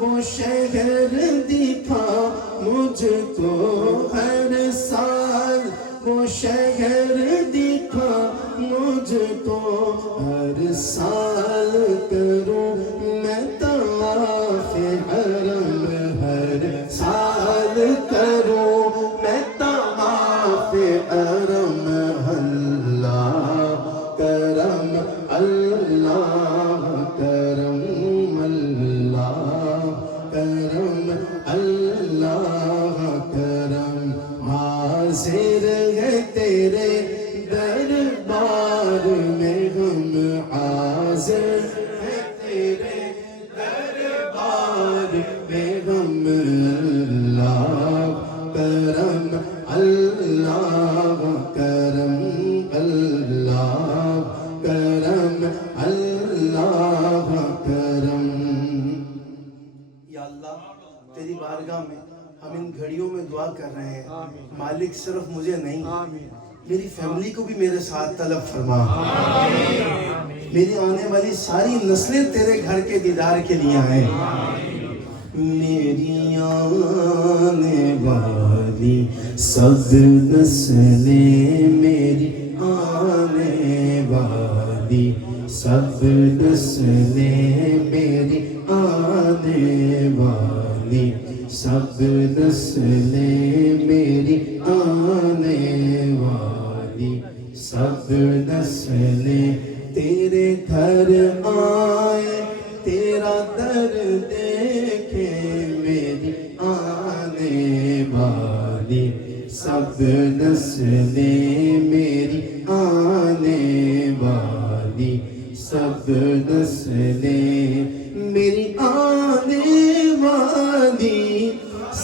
وہ شہر دکھا مجھ کو ہر سال، وہ شہر دکھا مجھ کو ہر سال، کروں میں طواف حرم ہر سال، کروں میں طواف حرم، اللہ کرم اللہ کرم اللہ کرم اللہ کرم، حاضر ہے تیرے دربار میں ہم، حاضر ہے تیرے دربار میں ہم، اللہ کرم اللہ کرم اللہ کرم اللہ کرم۔ یا اللہ تیری بارگاہ میں ہم ان گھڑیوں میں دعا کر رہے ہیں، مالک صرف مجھے نہیں میری فیملی کو بھی میرے ساتھ طلب فرما، میری آنے والی ساری نسلیں تیرے گھر کے دیدار کے لیے آئیں، میری آنے والی سب نسلیں، میری آنے والی سب نسلیں، میری آنے والی سب نسلیں، میری آنے والی سب نسلیں تیرے گھر آئے، تیرا در دیکھے، میری آنے والی سب نسلیں، میری آنے والی سب نسلیں، میری آنے والی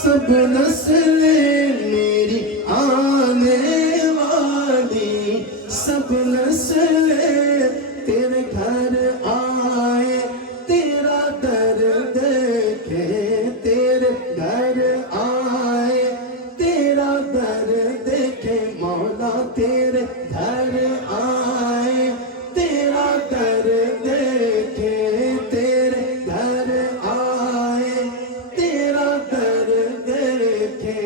سب نسلیں، میری آنے والی سب نسلیں تیرے گھر آئے، تیرا در دیکھے، تیرے گھر آئے، تیرا در دیکھے، مولا تیرے گھر آئے، تیرا در دیکھے، تیرے گھر آئے، تیرا در دیکھے،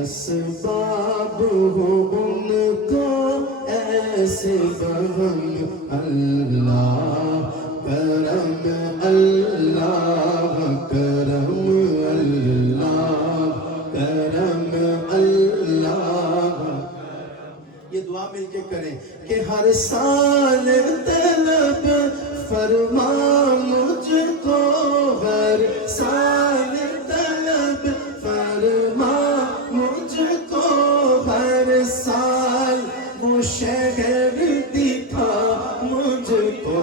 اسباب ہو ان کو ایسے بہم، اللہ کرم اللہ کرم اللہ کرم اللہ۔ یہ دعا مل کے کریں کہ ہر سال طلب فرما مجھ کو، ہر سال طلب فرما مجھ کو، ہر سال وہ شہر دکھا مجھ کو،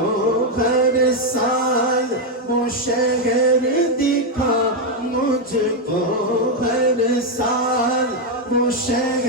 ہر سال وہ شہر دکھا مجھ کو، ہر سال وہ شہر